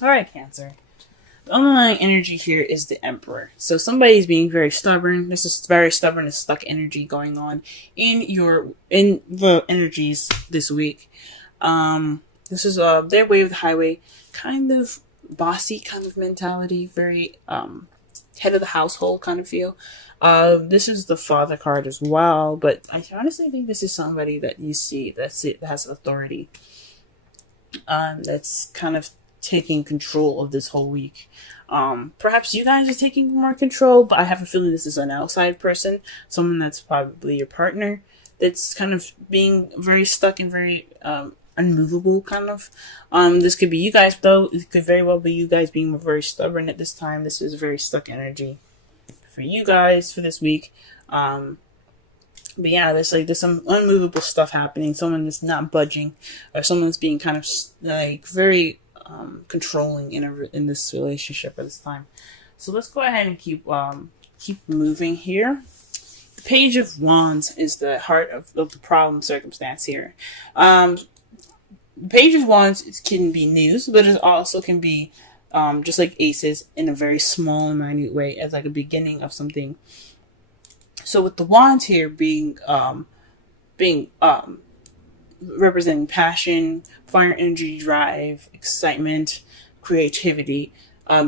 All right, Cancer. The underlying energy here is the Emperor. So somebody's being very stubborn. This is very stubborn and stuck energy going on in the energies this week. This is their way of the highway, kind of bossy kind of mentality, very head of the household kind of feel. This is the Father card as well, but I honestly think this is somebody that you see that has authority. That's kind of taking control of this whole week. Perhaps you guys are taking more control, but I have a feeling this is an outside person, someone that's probably your partner, that's kind of being very stuck and very unmovable, kind of. This could be you guys, though. It could very well be you guys being very stubborn at this time. This is very stuck energy for you guys for this week. But yeah, there's some unmovable stuff happening. Someone that's not budging, or someone's being kind of like very controlling in this relationship at this time. So let's go ahead and keep moving here. The Page of Wands is the heart of the problem circumstance here. The Page of Wands can be news, but it also can be just like aces in a very small and minute way, as like a beginning of something. So with the wands here being representing passion, fire, energy, drive, excitement, creativity,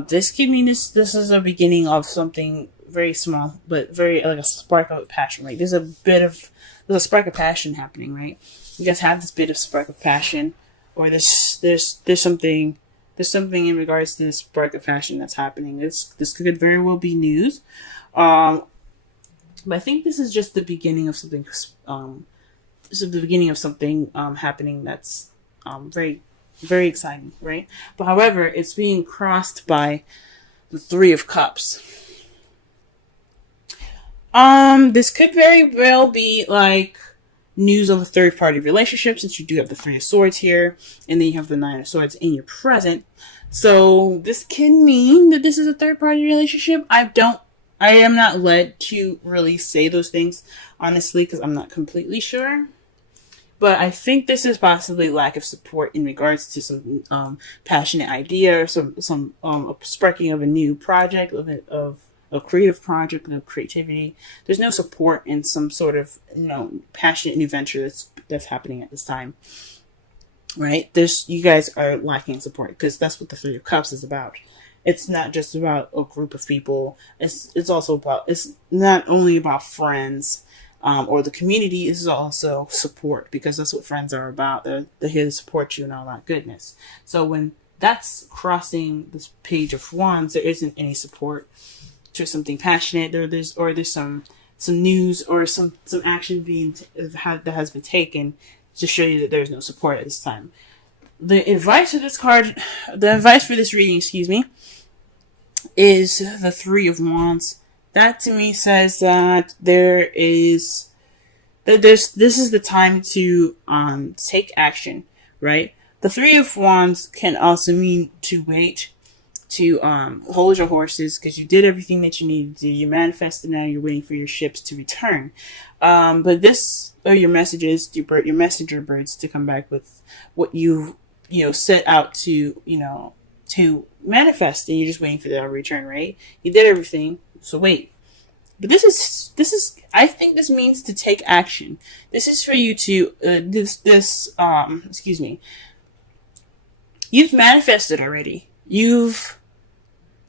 this could mean this is a beginning of something very small, but very like a spark of passion. Like there's a spark of passion happening, right? You guys have this bit of spark of passion, or there's something in regards to this spark of passion that's happening. This could very well be news. But I think this is just the beginning of something. This is the beginning of something happening that's very, very exciting, right? But however, it's being crossed by the Three of Cups. This could very well be like news of a third-party relationship, since you do have the Three of Swords here, and then you have the Nine of Swords in your present. So this can mean that this is a third-party relationship. I am not led to really say those things, honestly, because I'm not completely sure. But I think this is possibly lack of support in regards to some passionate idea, or some sparking of a new project, of a creative project, of creativity. There's no support in some sort of passionate new venture that's happening at this time, right? You guys are lacking support, because that's what the Three of Cups is about. It's not just about a group of people. It's not only about friends or the community. It's also support, because that's what friends are about. They're here to support you and all that goodness. So when that's crossing this Page of Wands, there isn't any support to something passionate. There's some news or some action that has been taken to show you that there's no support at this time. The advice for this reading, is the Three of Wands. That to me says that this is the time to take action, right? The Three of Wands can also mean to wait, to hold your horses, because you did everything that you needed to do. You manifested, now you're waiting for your ships to return. But this are your messages, your messenger birds, to come back with what you set out to manifest, and you're just waiting for their return, right? You did everything, so wait. But this is I think this means to take action. This is for you to you've manifested already. You've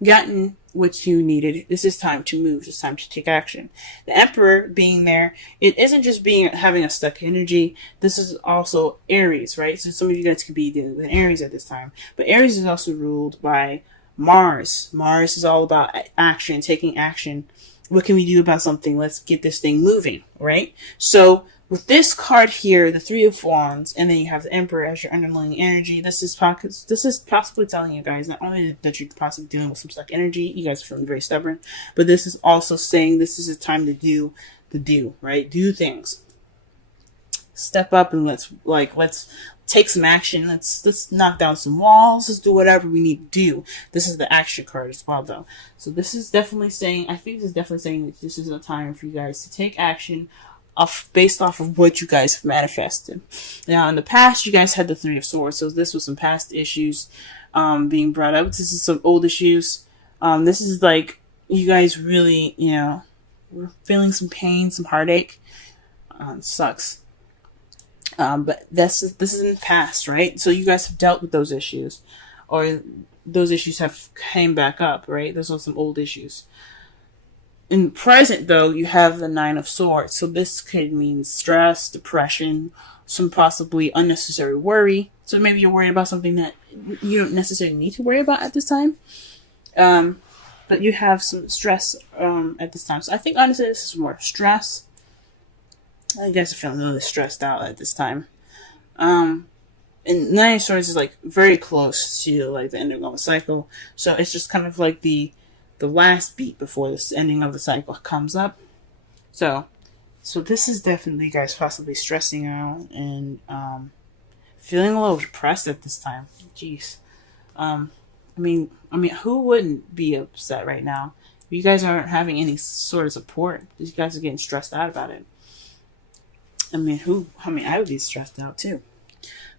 gotten what you needed. This is time to move. It's time to take action. The Emperor being there, it isn't just having a stuck energy. This is also Aries, right? So some of you guys could be dealing with Aries at this time. But Aries is also ruled by Mars. Mars is all about action, taking action. What can we do about something? Let's get this thing moving, right? So with this card here, the Three of Wands, and then you have the Emperor as your underlying energy, this is possibly telling you guys not only that you're possibly dealing with some stuck energy, you guys are feeling very stubborn, but this is also saying this is a time to do right? Do things. Step up and let's take some action. Let's knock down some walls. Let's do whatever we need to do. This is the action card as well, though. So this is definitely saying, that this is a time for you guys to take action based off of what you guys have manifested. Now, in the past, you guys had the Three of Swords, so this was some past issues being brought up. This is some old issues. This is like you guys really, we're feeling some pain, some heartache. Sucks. But this is in the past, right? So you guys have dealt with those issues, or those issues have came back up, right? Those are some old issues. In the present, though, you have the Nine of Swords. So this could mean stress, depression, some possibly unnecessary worry. So maybe you're worried about something that you don't necessarily need to worry about at this time. But you have some stress at this time. So I think, honestly, this is more stress. I guess I feel a little stressed out at this time. And Nine of Swords is like very close to like the ending of a cycle. So it's just kind of like the last beat before this ending of the cycle comes up. So this is definitely you guys possibly stressing out and feeling a little depressed at this time. Jeez. I mean, who wouldn't be upset right now? You guys aren't having any sort of support. You guys are getting stressed out about it. I would be stressed out too.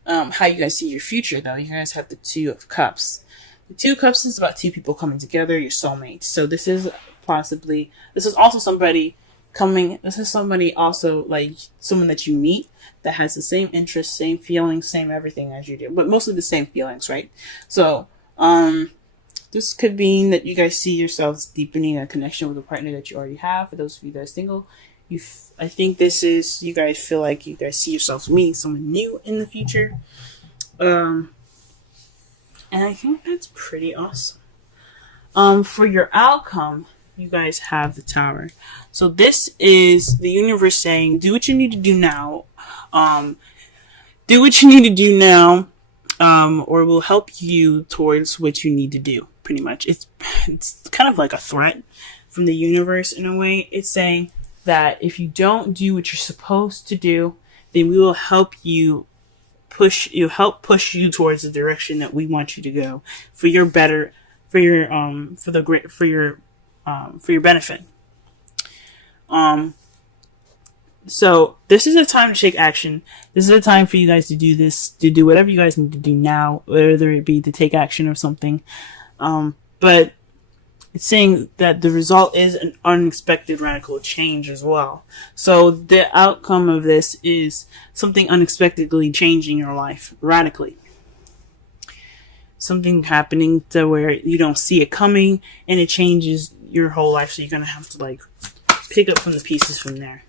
How you guys see your future, though? You guys have the Two of Cups. The Two of Cups is about two people coming together, your soulmates. So this is also somebody also like someone that you meet that has the same interests, same feelings, same everything as you do, but mostly the same feelings, right? So, this could mean that you guys see yourselves deepening a connection with a partner that you already have. For those of you that are single, I think this is, you guys feel like you guys see yourselves meeting someone new in the future. And I think that's pretty awesome. For your outcome, you guys have the Tower. So this is the universe saying, do what you need to do now. Do what you need to do now, or we'll help you towards what you need to do. Pretty much. It's kind of like a threat from the universe in a way. It's saying that if you don't do what you're supposed to do, then we will help you push you towards the direction that we want you to go for your benefit. So this is a time to take action. This is a time for you guys to do this, to do whatever you guys need to do now, whether it be to take action or something. But it's saying that the result is an unexpected radical change as well. So the outcome of this is something unexpectedly changing your life radically. Something happening to where you don't see it coming and it changes your whole life. So you're going to have to like pick up from the pieces from there.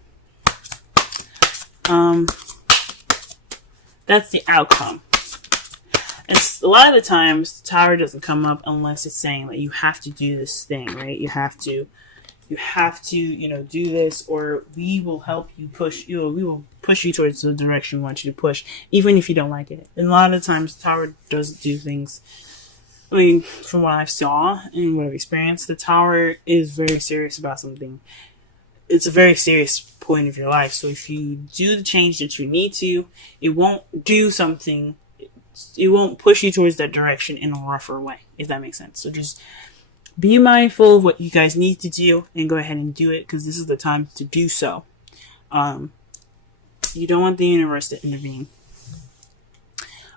That's the outcome. It's a lot of the times the Tower doesn't come up unless it's saying that you have to do this thing, right? You have to, do this, or we will help you push you. We will push you towards the direction we want you to push, even if you don't like it. And a lot of the times the Tower doesn't do things. I mean, from what I saw and what I've experienced, the Tower is very serious about something. It's a very serious point of your life. So if you do the change that you need to, it won't push you towards that direction in a rougher way, if that makes sense. So just be mindful of what you guys need to do and go ahead and do it, because this is the time to do so. You don't want the universe to intervene.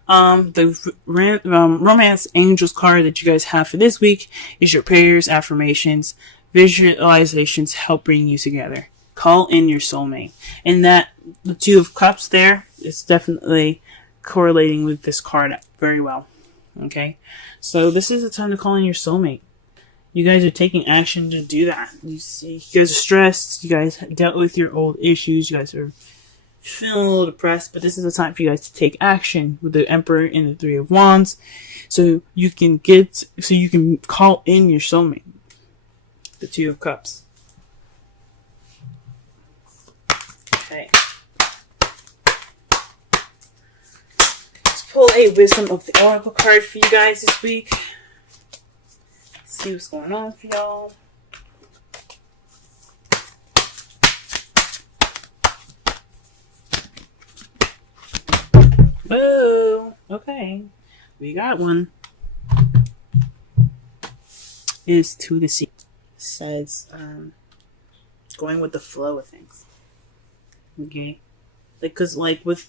The romance angels card that you guys have for this week is your prayers, affirmations, visualizations help bring you together. Call in your soulmate. And that, the Two of Cups there is definitely correlating with this card very well. Okay? So this is the time to call in your soulmate. You guys are taking action to do that. You guys are stressed. You guys dealt with your old issues. You guys are feeling a little depressed. But this is the time for you guys to take action with the Emperor and the Three of Wands. So you can call in your soulmate. The Two of Cups. Okay. Let's pull a Wisdom of the Oracle card for you guys this week. See what's going on for y'all. Whoa! Okay, we got one. Is to the sea. Says going with the flow of things. Okay, because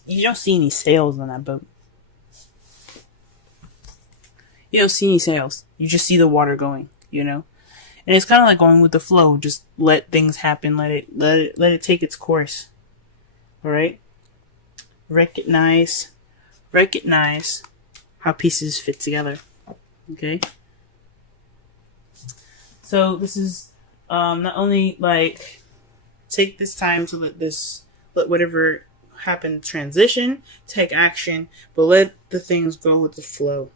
you don't see any sails on that boat. you don't see any sails. You just see the water going, you know? And it's kind of like going with the flow. Just let things happen. Let it take its course. All right? Recognize how pieces fit together. Okay? So this is not only like take this time to let whatever happen transition, take action, but let the things go with the flow.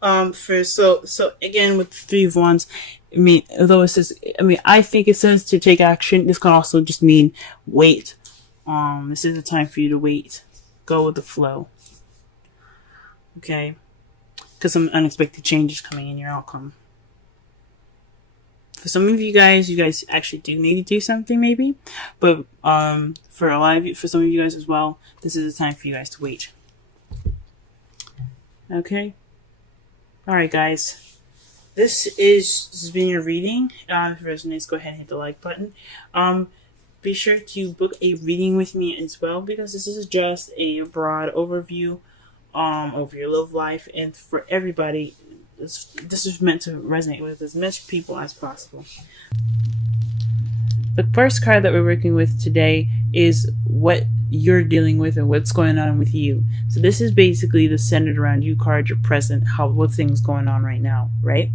So again with the Three of Wands, I mean, although it says, I think it says to take action. This can also just mean wait. This is the time for you to wait. Go with the flow. Okay, because some unexpected changes coming in your outcome. For some of you guys actually do need to do something maybe, but for some of you guys as well, this is the time for you guys to wait. Okay. All right, guys. This has been your reading. If it resonates, go ahead and hit the like button. Be sure to book a reading with me as well, because this is just a broad overview of your love life, and for everybody, this is meant to resonate with as much people as possible. The first card that we're working with today is what you're dealing with and what's going on with you. So this is basically the centered around you card, your present, what things going on right now, right?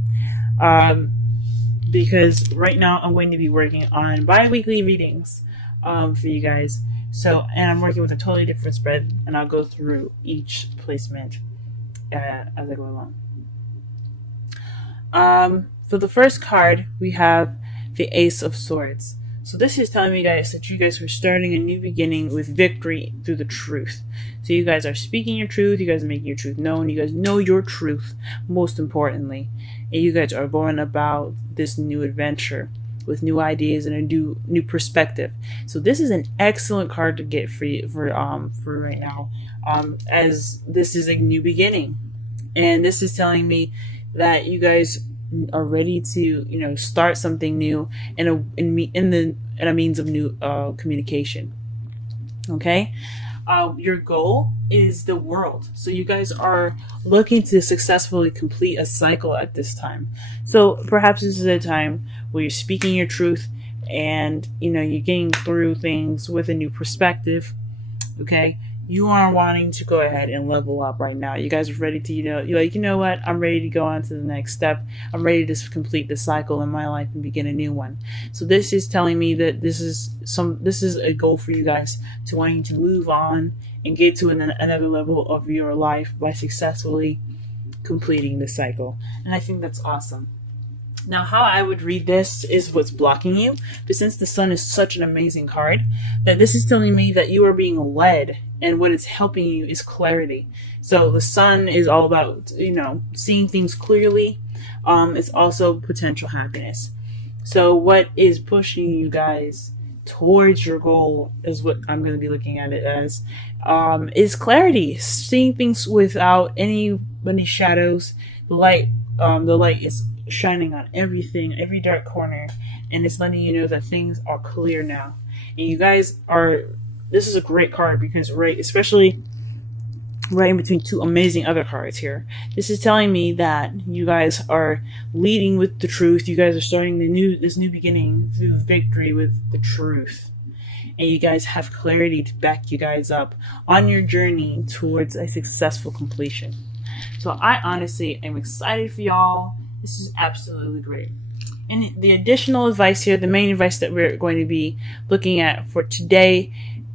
Because right now I'm going to be working on bi-weekly readings for you guys. So, and I'm working with a totally different spread, and I'll go through each placement as I go along. For the first card, we have the Ace of Swords. So this is telling me, guys, that you guys are starting a new beginning with victory through the truth. So you guys are speaking your truth. You guys are making your truth known. You guys know your truth, most importantly. And you guys are going about this new adventure with new ideas and a new perspective. So this is an excellent card to get for you for right now, as this is a new beginning. And this is telling me that you guys are ready to, start something new in a means of new communication. Okay, your goal is the world, so you guys are looking to successfully complete a cycle at this time. So perhaps this is a time where you're speaking your truth, and you're getting through things with a new perspective. Okay, you are wanting to go ahead and level up right now. You guys are ready to, you're like, you know what? I'm ready to go on to the next step. I'm ready to complete the cycle in my life and begin a new one. So this is telling me that this is a goal for you guys to wanting to move on and get to another level of your life by successfully completing the cycle. And I think that's awesome. Now, how I would read this is what's blocking you. But since the Sun is such an amazing card, that this is telling me that you are being led, and what it's helping you is clarity. So the Sun is all about, seeing things clearly. It's also potential happiness. So what is pushing you guys towards your goal is what I'm going to be looking at it as, is clarity. Seeing things without any shadows. The light is shining on everything, every dark corner, and it's letting you know that things are clear now. And you guys this is a great card because especially right in between two amazing other cards here, this is telling me that you guys are leading with the truth. You guys are starting this new beginning through victory with the truth, and you guys have clarity to back you guys up on your journey towards a successful completion. So I honestly am excited for y'all. This is absolutely great. And the additional advice here, the main advice that we're going to be looking at for today,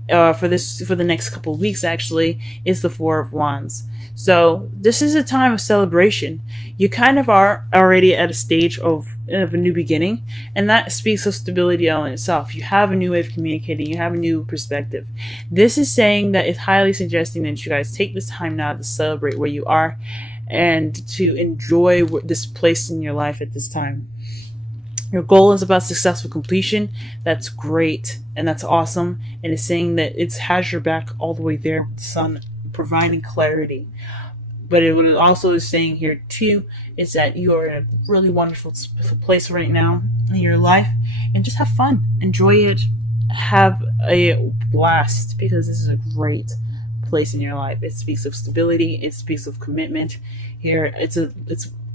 for the next couple of weeks actually, is the Four of Wands. So this is a time of celebration. You kind of are already at a stage of a new beginning, and that speaks of stability all in itself. You have a new way of communicating. You have a new perspective. This is saying that it's highly suggesting that you guys take this time now to celebrate where you are and to enjoy this place in your life at this time. Your goal is about successful completion. That's great, and that's awesome. And it's saying that it has your back all the way there with the Sun providing clarity. But what it also is saying here too is that you are in a really wonderful place right now in your life, and just have fun, enjoy it, have a blast, because this is a great place in your life. It speaks of stability. It speaks of commitment. Here, it's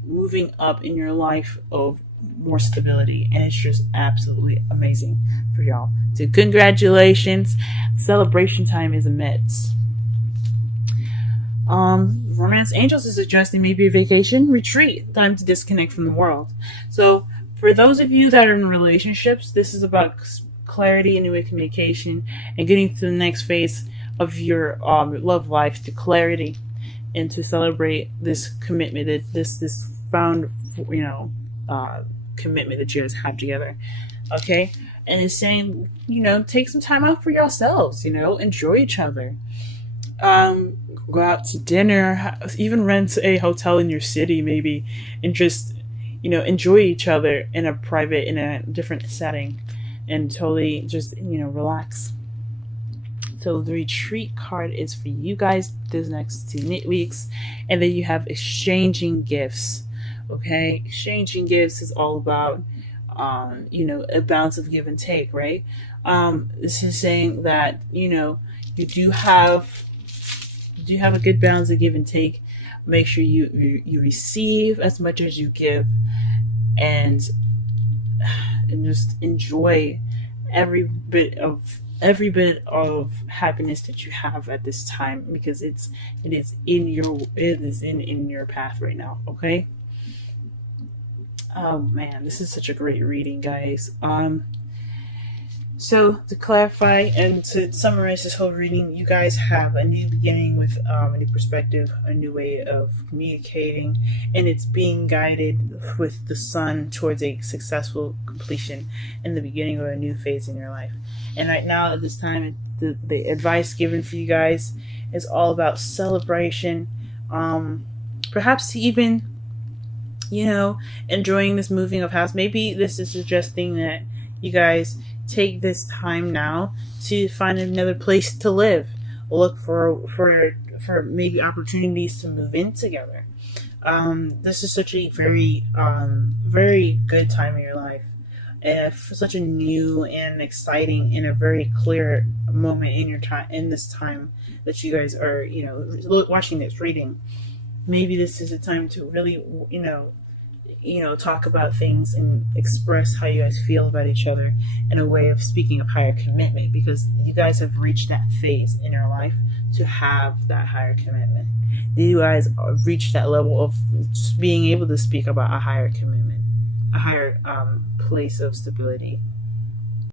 moving up in your life of more stability, and it's just absolutely amazing for y'all. So congratulations. Celebration time is amidst. Romance Angels is suggesting maybe a vacation retreat, time to disconnect from the world. So for those of you that are in relationships, this is about clarity and new communication and getting to the next phase of your love life, to clarity, and to celebrate this commitment, this found, commitment that you guys have together. Okay, and it's saying, take some time out for yourselves. Enjoy each other. Go out to dinner, even rent a hotel in your city, maybe, and just enjoy each other in a different setting, and totally just relax. So the retreat card is for you guys this next 2 weeks, and then you have exchanging gifts. Okay, exchanging gifts is all about a balance of give and take, right? This is saying that you do have a good balance of give and take. Make sure you receive as much as you give, and just enjoy every bit of happiness that you have at this time, because it is in your path right now. Okay. Oh man, this is such a great reading, guys. So to clarify and to summarize this whole reading, you guys have a new beginning with a new perspective, a new way of communicating, and it's being guided with the sun towards a successful completion and the beginning of a new phase in your life. And right now, at this time, the advice given for you guys is all about celebration, perhaps even enjoying this moving of house. Maybe this is suggesting that you guys take this time now to find another place to live. Look for maybe opportunities to move in together. This is such a very very good time in your life, and for such a new and exciting and a very clear moment in this time that you guys are watching this reading. Maybe this is a time to really talk about things and express how you guys feel about each other in a way of speaking of higher commitment, because you guys have reached that phase in your life to have that higher commitment. You guys reached that level of just being able to speak about a higher commitment, a higher place of stability.